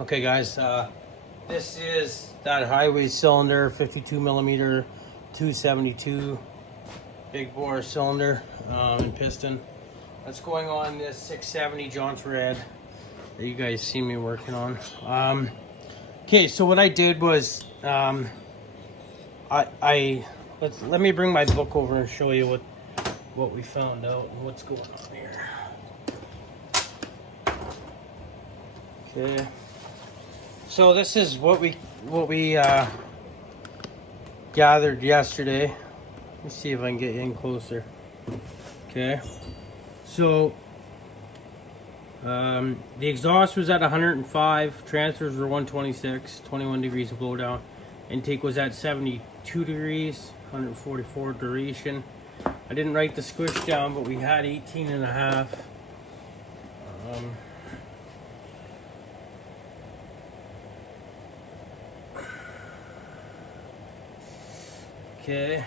Okay guys, this is that highway cylinder, 52 millimeter 272 big bore cylinder and piston. That's going on this 670 Jonsered that you guys see me working on. Okay, so what I did was let me bring my book over and show you what we found out and what's going on here. Okay. So this is what we gathered yesterday. Let me see if I can get in closer. Okay. So the exhaust was at 105, transfers were 126, 21 degrees of blowdown. Intake was at 72 degrees, 144 duration. I didn't write the squish down, but we had 18 and a half. Okay,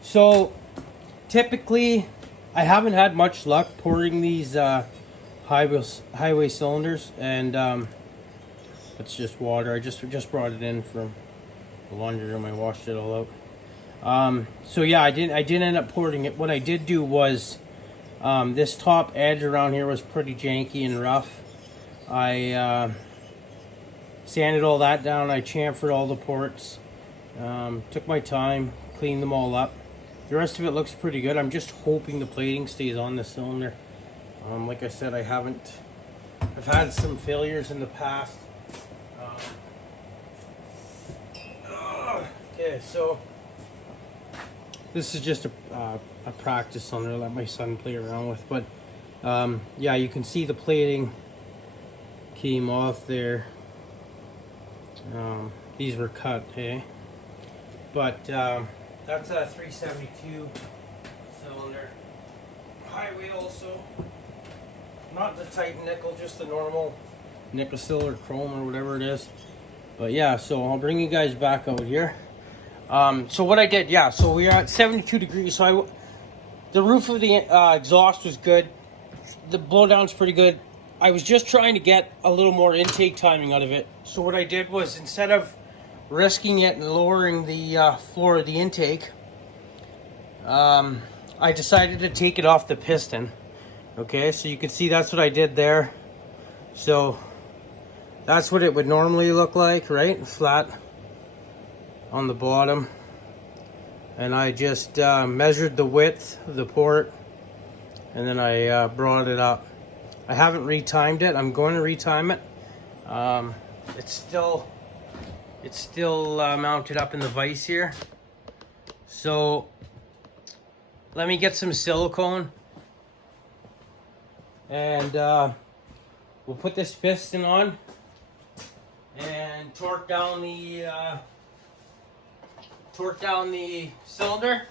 so typically I haven't had much luck pouring these highway cylinders, and it's just water. I just brought it in from the laundry room. I washed it all out. So yeah, I didn't end up pouring it. What I did do was this top edge around here was pretty janky and rough. I sanded all that down. I chamfered all the ports. Took my time, cleaned them all up. The rest of it looks pretty good. I'm just hoping the plating stays on the cylinder. Like I said, I've had some failures in the past. Okay, so this is just a practice cylinder I let my son play around with. But yeah, you can see the plating came off there. These were cut, hey? But that's a 372 cylinder. Highway also. Not the Titan nickel, just the normal nickel silver chrome or whatever it is. But yeah, so I'll bring you guys back out here. So what I did, yeah, so we are at 72 degrees. So the roof of the exhaust was good. The blowdown's pretty good. I was just trying to get a little more intake timing out of it. So what I did was, instead of risking it and lowering the floor of the intake, I decided to take it off the piston. Okay, so you can see that's what I did there. So that's what it would normally look like, right? Flat on the bottom. And I just measured the width of the port, and then I brought it up. I haven't retimed it. I'm going to retime it. It's still mounted up in the vise here. So let me get some silicone, and we'll put this piston on and torque down the cylinder,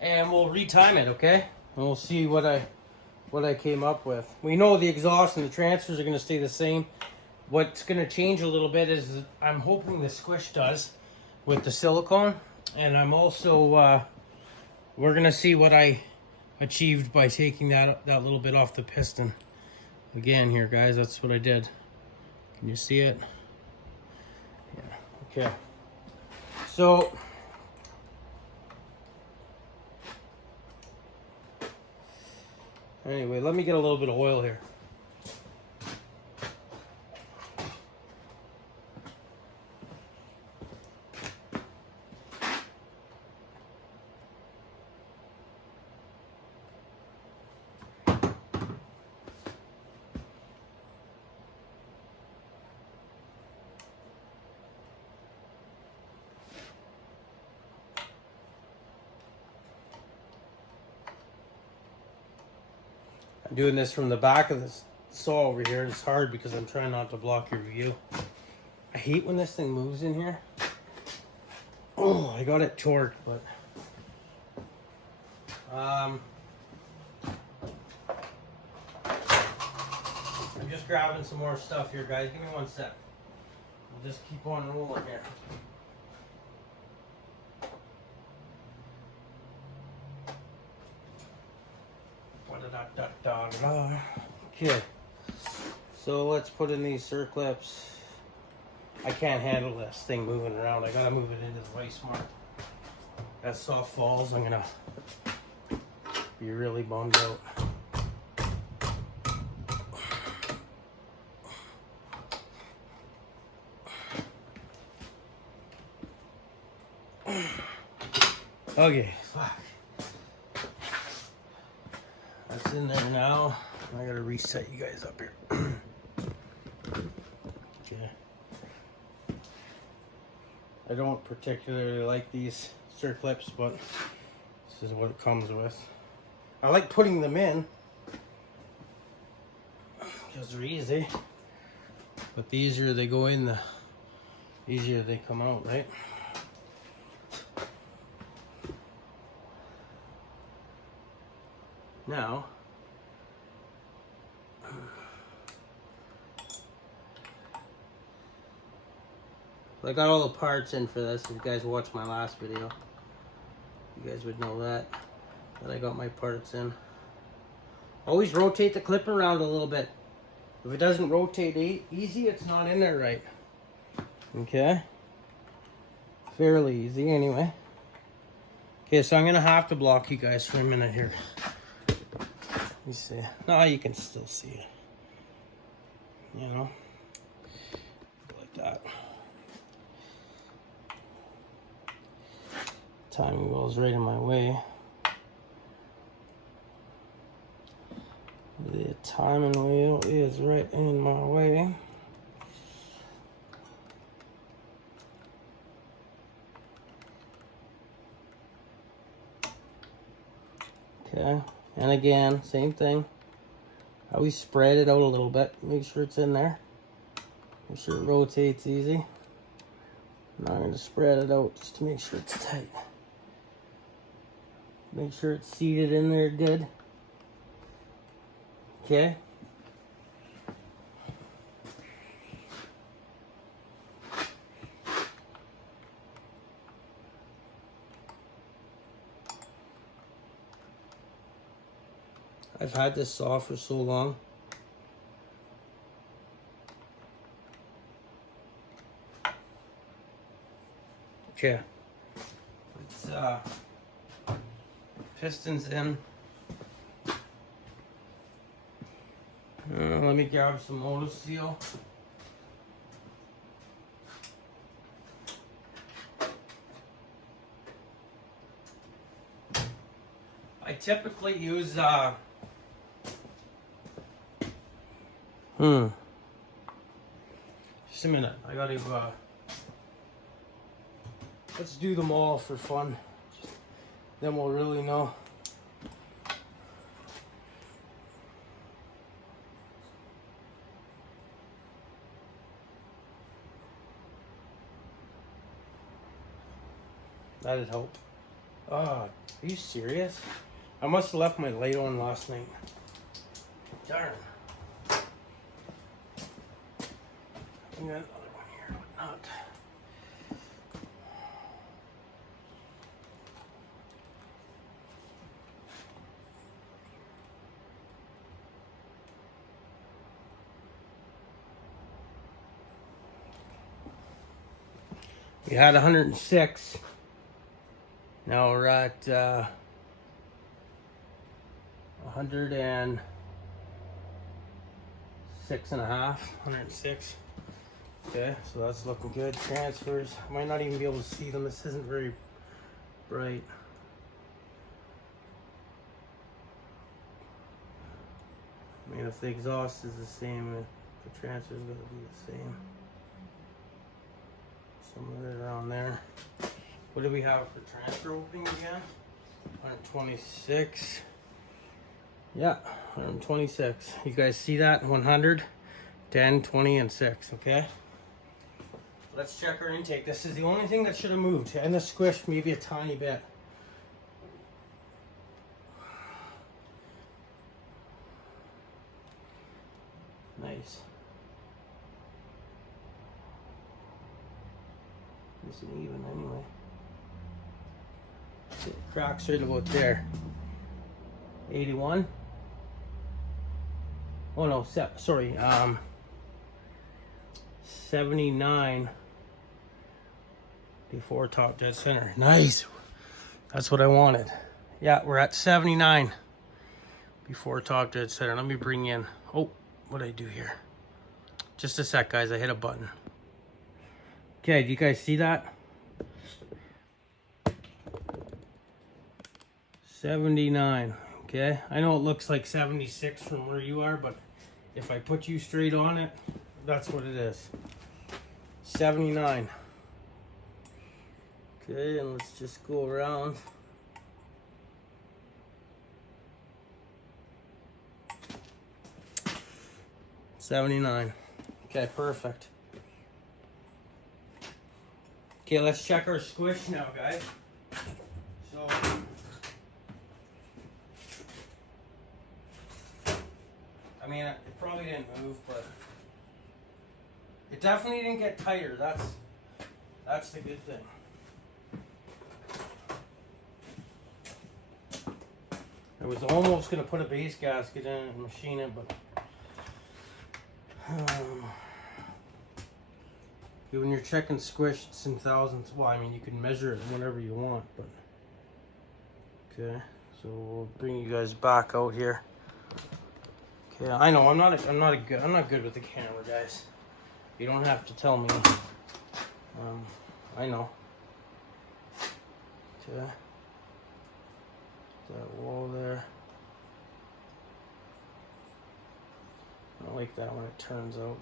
and we'll retime it, okay? And we'll see what I came up with. We know the exhaust and the transfers are going to stay the same. What's going to change a little bit is I'm hoping the squish does with the silicone, and I'm also we're going to see what I achieved by taking that little bit off the piston. Again here, guys, that's what I did. Can you see it? Yeah. Okay. So anyway, let me get a little bit of oil here. I'm doing this from the back of the saw over here. It's hard because I'm trying not to block your view. I hate when this thing moves in here. Oh, I got it torqued, but I'm just grabbing some more stuff here, guys. Give me 1 sec. We'll just keep on rolling here. Okay, So let's put in these circlips. I can't handle this thing moving around. I gotta move it into the way smart. That soft falls, I'm gonna be really bummed out. Okay, fuck. That's in there now. I gotta reset you guys up here. Okay. I don't particularly like these circlips, but this is what it comes with. I like putting them in because they're easy, but the easier they go in, the easier they come out, right? Now, I got all the parts in for this. If you guys watched my last video, you guys would know that I got my parts in. Always rotate the clip around a little bit. If it doesn't rotate easy, it's not in there right. Okay? Fairly easy anyway. Okay, so I'm gonna have to block you guys for a minute here. You see? No, you can still see it. You know? Like that. Timing wheel is right in my way. The timing wheel is right in my way. Okay, and again, same thing. I always spread it out a little bit, make sure it's in there. Make sure it rotates easy. Now I'm going to spread it out just to make sure it's tight. Make sure it's seated in there good. Okay. I've had this saw for so long. Okay. It's pistons in. Let me grab some motor seal. I typically use just a minute. I gotta let's do them all for fun. Then we'll really know. That'd help. Oh, are you serious? I must have left my light on last night. Darn. I got another one here, but not. We had 106. Now we're at 106 and a half, 106. Okay, so that's looking good. Transfers, I might not even be able to see them. This isn't very bright. I mean, if the exhaust is the same, the transfer is going to be the same. Somewhere around there. What do we have for transfer opening again? 126. Yeah, 126. You guys see that? 100, 10, 20, and 6, okay? Let's check our intake. This is the only thing that should have moved. And the squish maybe a tiny bit. Nice. Nice and even anyway. It cracks right about there. 81. Oh no, sorry. 79 before top dead center. Nice. That's what I wanted. Yeah, we're at 79 before top dead center. Let me bring in, oh, what did I do here? Just a sec, guys, I hit a button. Okay, do you guys see that? 79, okay? I know it looks like 76 from where you are, but if I put you straight on it, that's what it is. 79. Okay, and let's just go around. $79. Okay, perfect. Okay, let's check our squish now, guys. So, I mean, it probably didn't move, but it definitely didn't get tighter. That's the good thing. I was almost gonna put a base gasket in and machine it, but when you're checking squish, it's in thousandths. Well, I mean, you can measure it whenever you want, but okay. So we'll bring you guys back out here. Okay, I know I'm not good with the camera, guys. You don't have to tell me. I know. Okay. That wall there. I don't like that when it turns out.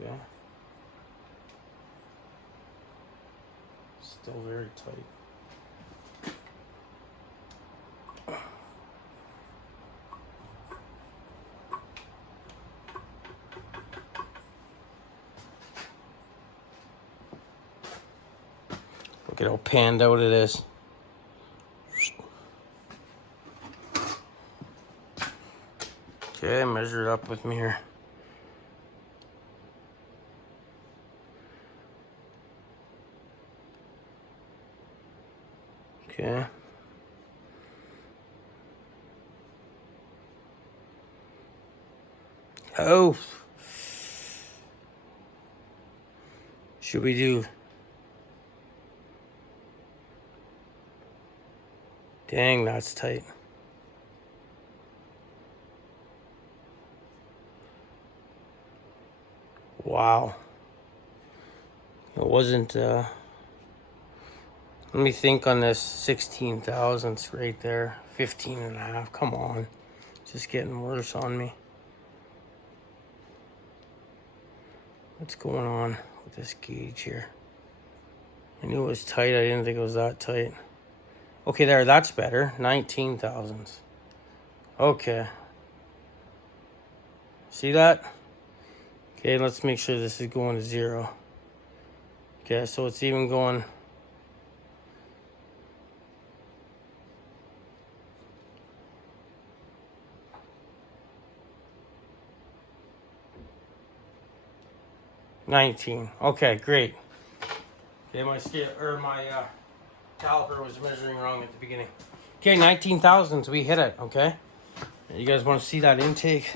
Okay. Still very tight. Look at how panned out it is. Okay, measure it up with me here. Okay. Oh. Should we do? Dang, that's tight. Wow. It wasn't, let me think on this 16 thousandths right there. 15 and a half, come on. It's just getting worse on me. What's going on with this gauge here? I knew it was tight, I didn't think it was that tight. Okay, there, that's better. 19 thousandths. Okay. See that? Okay, let's make sure this is going to 0. Okay, so it's even going. $19. Okay, great. Okay, my scale or my caliper was measuring wrong at the beginning. Okay, 19 thousandths, we hit it. Okay, you guys want to see that intake?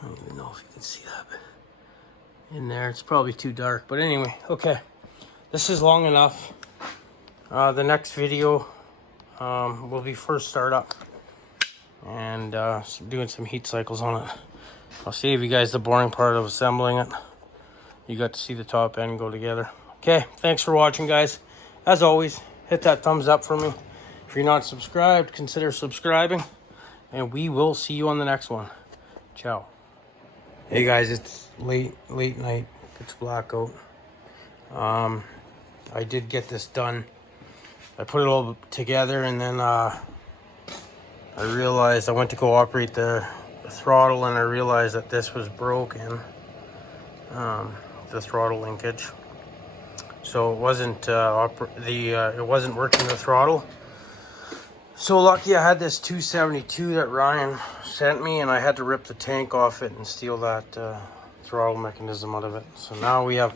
I don't even know if you can see that in there. It's probably too dark, but anyway. Okay, this is long enough. The next video will be first startup and doing some heat cycles on it. I'll save you guys the boring part of assembling it. You got to see the top end go together. Okay, thanks for watching, guys. As always, hit that thumbs up for me. If you're not subscribed, consider subscribing, and we will see you on the next one. Ciao. Hey guys, it's late night. It's blackout. I did get this done. I put it all together, and then I realized I went to go operate the throttle, and I realized that this was broken. The throttle linkage. So it wasn't it wasn't working the throttle. So lucky I had this 272 that Ryan sent me, and I had to rip the tank off it and steal that throttle mechanism out of it. So now we have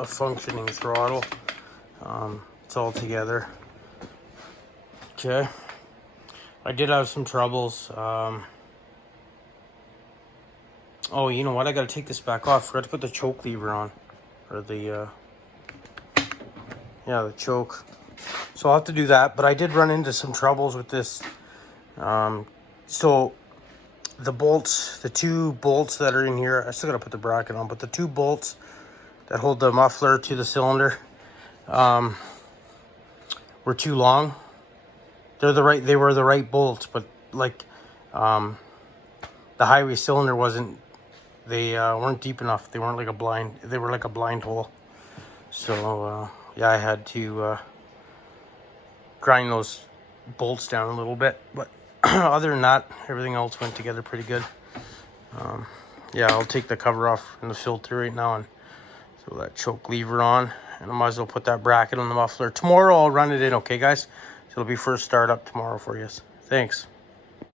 a functioning throttle. It's all together. Okay. I did have some troubles. Oh, you know what? I gotta take this back off. Forgot to put the choke lever on. Or the, yeah, the choke. So I'll have to do that. But I did run into some troubles with this. So the bolts, the 2 bolts that are in here, I still gotta put the bracket on, but the 2 bolts that hold the muffler to the cylinder were too long. They were the right bolts, but like the highway cylinder wasn't, they weren't deep enough. They weren't like a blind, they were like a blind hole. So yeah, I had to grind those bolts down a little bit, but other than that, everything else went together pretty good. Yeah, I'll take the cover off from the filter right now and throw that choke lever on, and I might as well put that bracket on the muffler. Tomorrow I'll run it in, okay guys? So it'll be first start up tomorrow for you. Thanks.